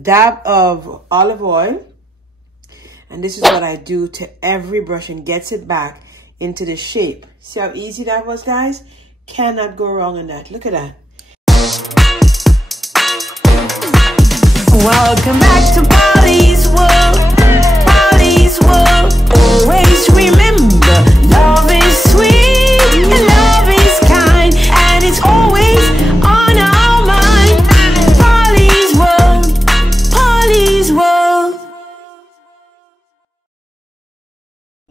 Dab of olive oil, and this is what I do to every brush and gets it back into the shape. See how easy that was, guys? Cannot go wrong on that. Look at that. Welcome back to Pollys World. Pollys World. Always remember, love is sweet and love is kind, and it's always on our mind. Pollys World. Pollys World.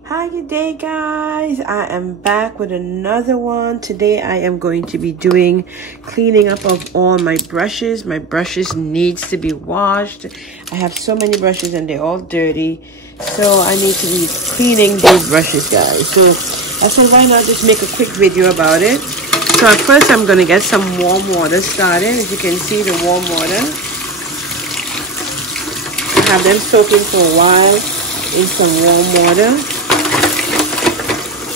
Hi, good day, guys. I am back with another one. Today I am going to be doing cleaning up of all my brushes. My brushes needs to be washed. I have so many brushes and they're all dirty, so I need to be cleaning these brushes, guys. So I said, why not just make a quick video about it? So at first I'm going to get some warm water started. As you can see, the warm water, I have them soaking for a while in some warm water.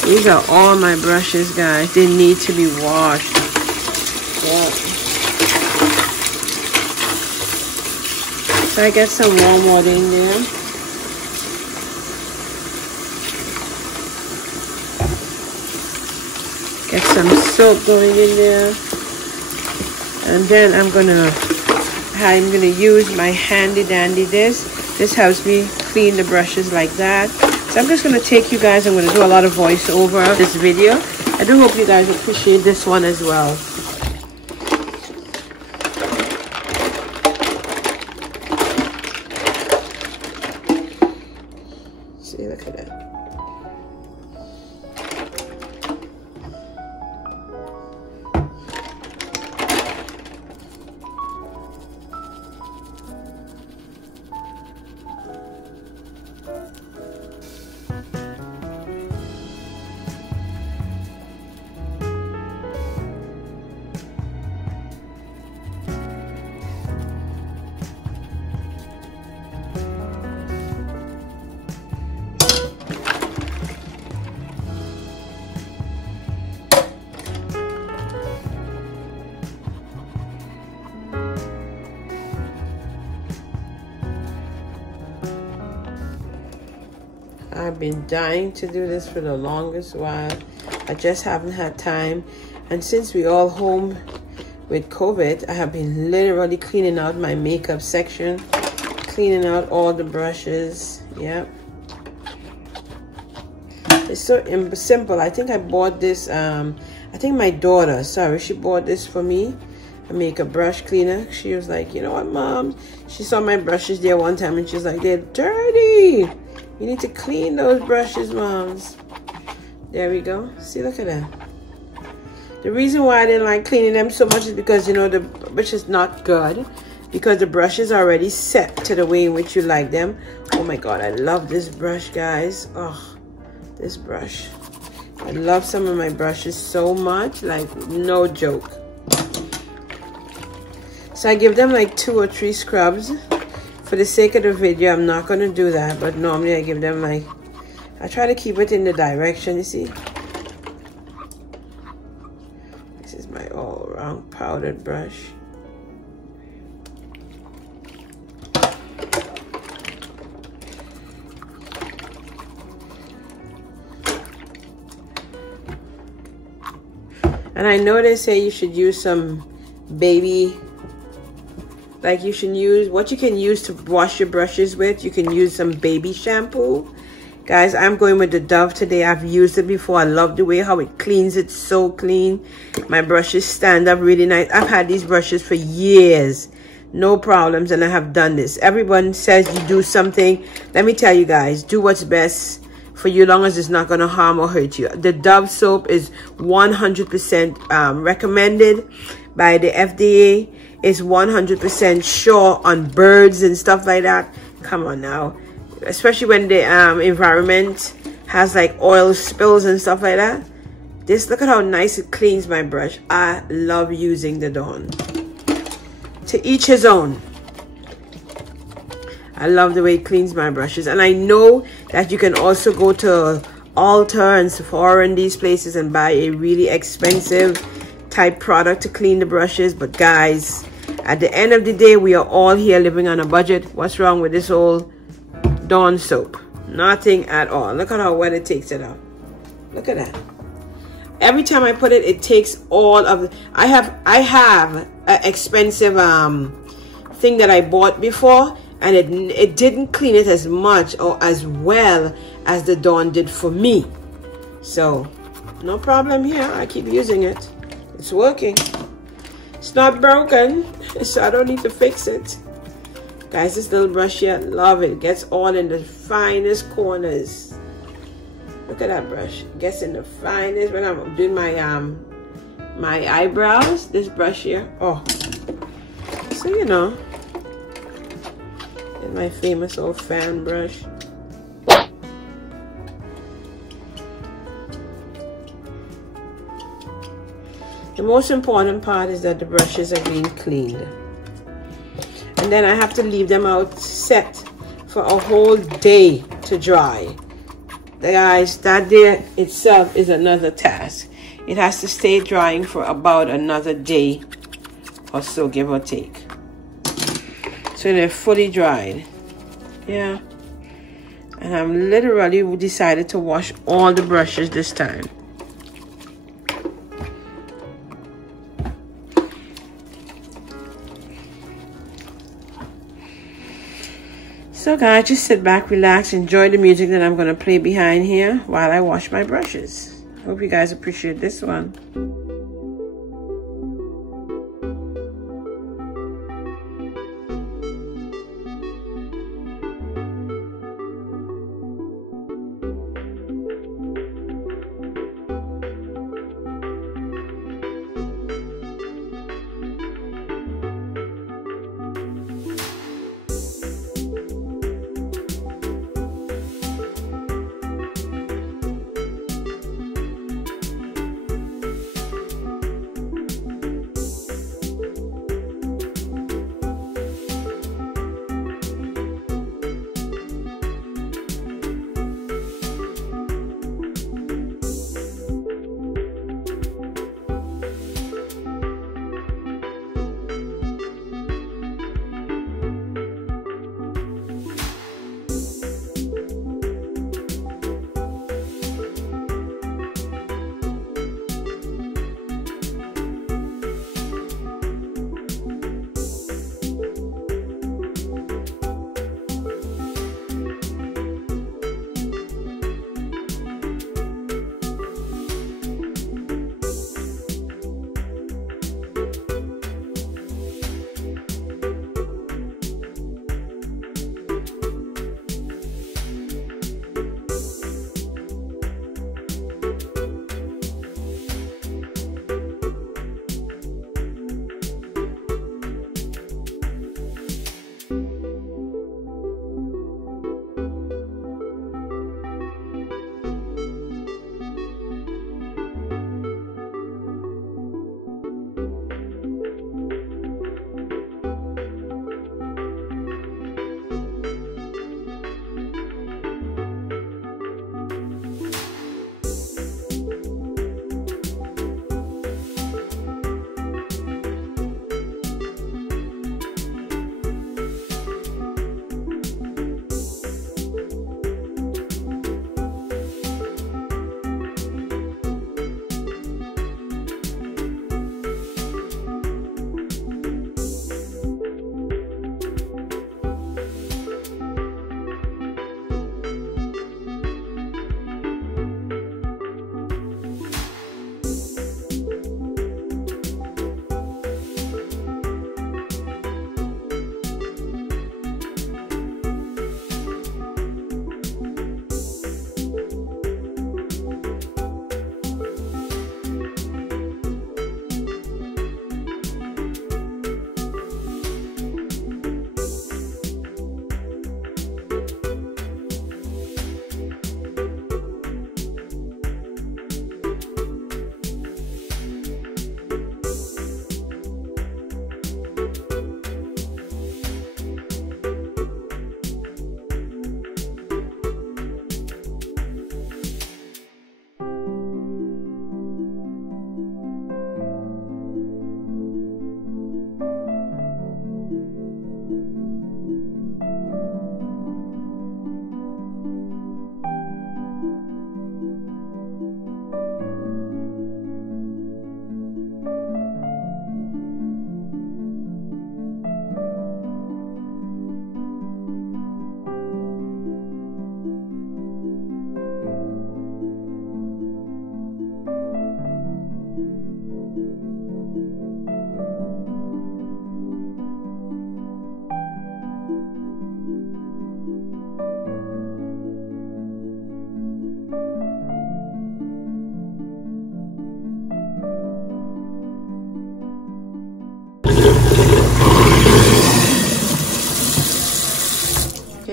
These are all my brushes, guys. They need to be washed. Yeah. So I get some warm water in there. Get some soap going in there. And then I'm gonna use my handy dandy this. This helps me clean the brushes like that. So I'm just going to take you guys, I'm going to do a lot of voiceover this video. I do hope you guys appreciate this one as well. See, look at that. I've been dying to do this for the longest while. I just haven't had time. And since we all home with COVID, I have been literally cleaning out my makeup section, cleaning out all the brushes. Yep. It's so simple. I think I bought this, I think my daughter, she bought this for me, a makeup brush cleaner. She was like, you know what, Mom? She saw my brushes there one time and she's like, they're dirty. You need to clean those brushes, Moms. There we go. See, look at that. The reason why I didn't like cleaning them so much is because, you know, the brush is not good. Because the brush is already set to the way in which you like them. Oh my God, I love this brush, guys. Oh, this brush. I love some of my brushes so much. Like, no joke. So I give them like 2 or 3 scrubs. For the sake of the video, I'm not going to do that, but normally I give them like, I try to keep it in the direction, you see. This is my all-round powdered brush. And I know they say you should use some baby, like you should use, what you can use to wash your brushes with, you can use some baby shampoo. Guys, I'm going with the Dove today. I've used it before. I love the way how it cleans it so clean. My brushes stand up really nice. I've had these brushes for years. No problems, and I have done this. Everyone says you do something. Let me tell you guys, do what's best for you, long as it's not going to harm or hurt you. The Dove soap is 100% recommended by the FDA. It's 100% sure on birds and stuff like that. Come on now. Especially when the environment has like oil spills and stuff like that. This, look at how nice it cleans my brush. I love using the Dawn. To each his own. I love the way it cleans my brushes. And I know that you can also go to Ulta and Sephora and these places and buy a really expensive type product to clean the brushes. But guys, At the end of the day, we are all here living on a budget. What's wrong with this old Dawn soap? Nothing at all. Look at how wet it takes it out. Look at that. Every time I put it, it takes all of the, I have an expensive thing that I bought before, and it didn't clean it as much or as well as the Dawn did for me. So no problem here. I keep using it. It's working. It's not broken, so I don't need to fix it. Guys, this little brush here, love it. Gets all in the finest corners. Look at that brush. It gets in the finest. When I'm doing my eyebrows, this brush here. Oh, so you know, it's my famous old fan brush. The most important part is that the brushes are being cleaned. And then I have to leave them out set for a whole day to dry. Guys, that day itself is another task. It has to stay drying for about another day or so, give or take. So they're fully dried. Yeah. And I'm literally decided to wash all the brushes this time. So guys, just sit back, relax, enjoy the music that I'm going to play behind here while I wash my brushes. Hope you guys appreciate this one.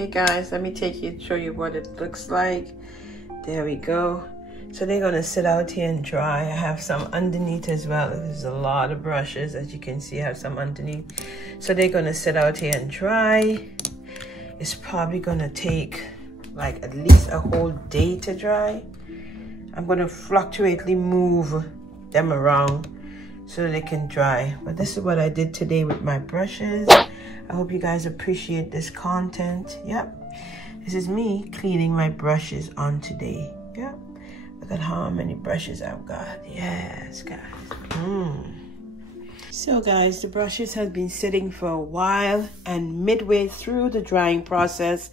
Okay guys, let me show you what it looks like. There we go. So they're gonna sit out here and dry. I have some underneath as well. There's a lot of brushes, as you can see, I have some underneath. So they're gonna sit out here and dry. It's probably gonna take like at least a whole day to dry. I'm gonna fluctuately move them around so they can dry. But this is what I did today with my brushes. I hope you guys appreciate this content. Yep, this is me cleaning my brushes on today. Yep, look at how many brushes I've got. Yes guys. So guys, the brushes have been sitting for a while, and midway through the drying process,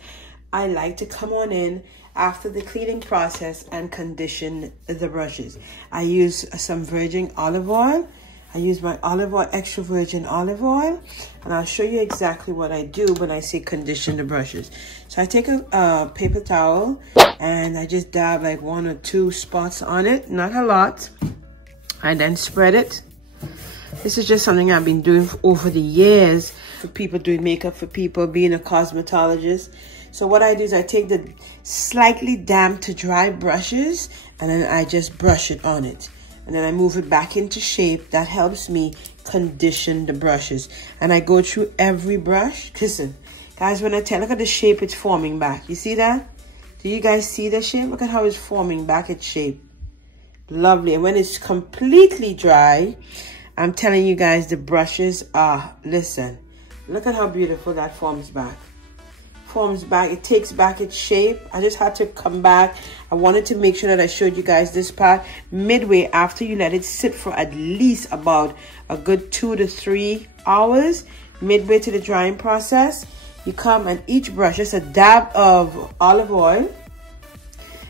I like to come on in after the cleaning process and condition the brushes. I use some virgin olive oil. I use my olive oil, extra virgin olive oil, and I'll show you exactly what I do when I say condition the brushes. So I take a paper towel and I just dab like 1 or 2 spots on it, not a lot. I then spread it. This is just something I've been doing over the years for people doing makeup, for people being a cosmetologist. So what I do is I take the slightly damp to dry brushes and then I just brush it on it. And then I move it back into shape. That helps me condition the brushes. And I go through every brush. Listen, guys, when I tell, look at the shape it's forming back. You see that? Do you guys see the shape? Look at how it's forming back its shape. Lovely. And when it's completely dry, I'm telling you guys, the brushes are, listen, look at how beautiful that forms back. Forms back, it takes back its shape. I just had to come back. I wanted to make sure that I showed you guys this part midway after you let it sit for at least about a good 2 to 3 hours. Midway to the drying process, you come and each brush, just a dab of olive oil.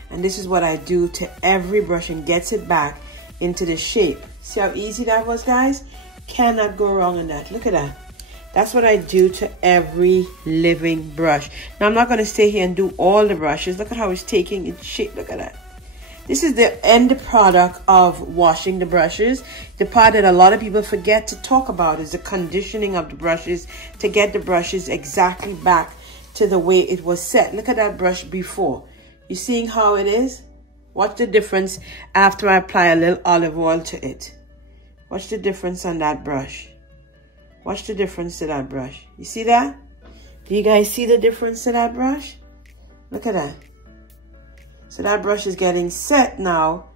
And this is what I do to every brush and gets it back into the shape. See how easy that was, guys? Cannot go wrong on that. Look at that. That's what I do to every living brush. Now, I'm not going to stay here and do all the brushes. Look at how it's taking its shape. Look at that. This is the end product of washing the brushes. The part that a lot of people forget to talk about is the conditioning of the brushes to get the brushes exactly back to the way it was set. Look at that brush before. You seeing how it is? Watch the difference after I apply a little olive oil to it. Watch the difference on that brush. Watch the difference to that brush. You see that? Do you guys see the difference to that brush? Look at that. So that brush is getting set now.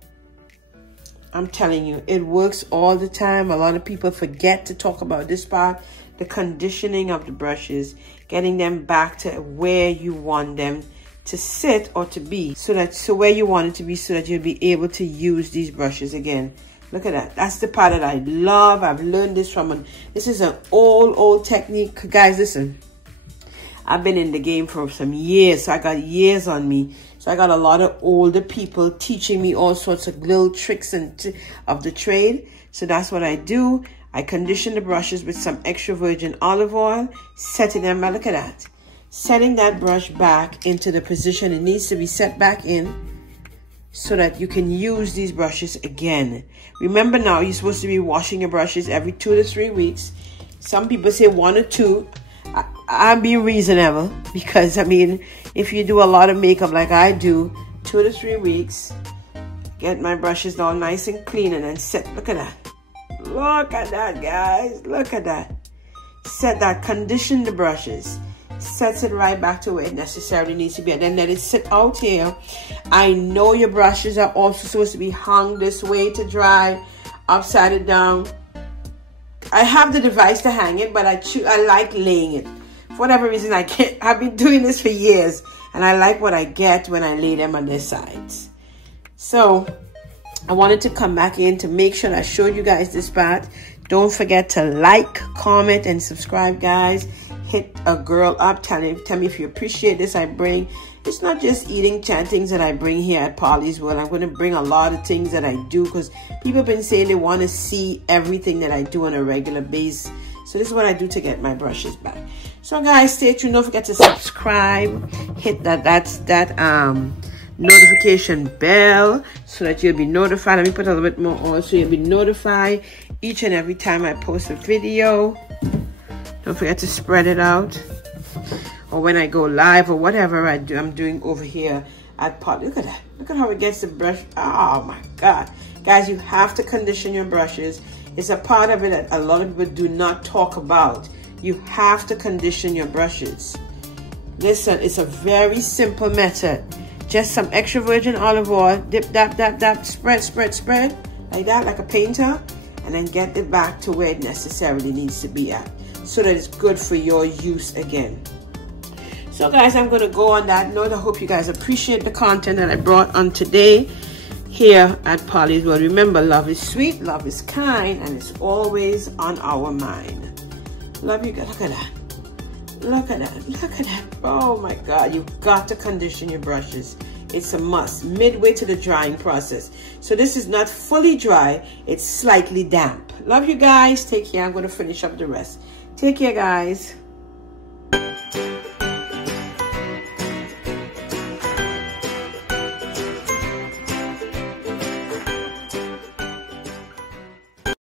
I'm telling you, it works all the time. A lot of people forget to talk about this part. The conditioning of the brushes. Getting them back to where you want them to sit or to be. So where you want it to be, so that you'll be able to use these brushes again. Look at that. That's the part that I love. I've learned this from this is an old technique. Guys, listen. I've been in the game for some years. So I got years on me. So I got a lot of older people teaching me all sorts of little tricks of the trade. So that's what I do. I condition the brushes with some extra virgin olive oil. Setting them back. Look at that. Setting that brush back into the position it needs to be set back in, so that you can use these brushes again. Remember now, you're supposed to be washing your brushes every 2 to 3 weeks. Some people say 1 or 2. I'm being reasonable because, I mean, if you do a lot of makeup like I do, 2 to 3 weeks, get my brushes all nice and clean and then set. Look at that. Look at that, guys. Look at that. Set that, condition the brushes. Sets it right back to where it necessarily needs to be, and then let it sit out here. I know your brushes are also supposed to be hung this way to dry, upside down. I have the device to hang it, but I like laying it. For whatever reason, I can't. I've been doing this for years, and I like what I get when I lay them on their sides. So I wanted to come back in to make sure I showed you guys this part. Don't forget to like, comment, and subscribe, guys. Hit a girl up. Tell me if you appreciate this I bring. It's not just eating things that I bring here at Pollys World. I'm going to bring a lot of things that I do because people have been saying they want to see everything that I do on a regular basis. So this is what I do to get my brushes back. So guys, stay tuned. Don't forget to subscribe. Hit that notification bell so that you'll be notified. Let me put a little bit more on so you'll be notified each and every time I post a video. Don't forget to spread it out. or when I go live or whatever I'm doing over here at Pollys. Look at that. Look at how it gets the brush. Oh my God. Guys, you have to condition your brushes. It's a part of it that a lot of people do not talk about. You have to condition your brushes. Listen, it's a very simple method. Just some extra virgin olive oil, dip, dap, dap, dap, spread, spread, spread, like that, like a painter, and then get it back to where it necessarily needs to be at, so that it's good for your use again. So guys, I'm going to go on that note. I hope you guys appreciate the content that I brought on today here at Pollys. Well, remember, love is sweet, love is kind, and it's always on our mind. Love you guys. Look at that. Look at that. Look at that. Oh my God. You've got to condition your brushes. It's a must. Midway to the drying process. So this is not fully dry. It's slightly damp. Love you guys. Take care. I'm going to finish up the rest. Take care, guys.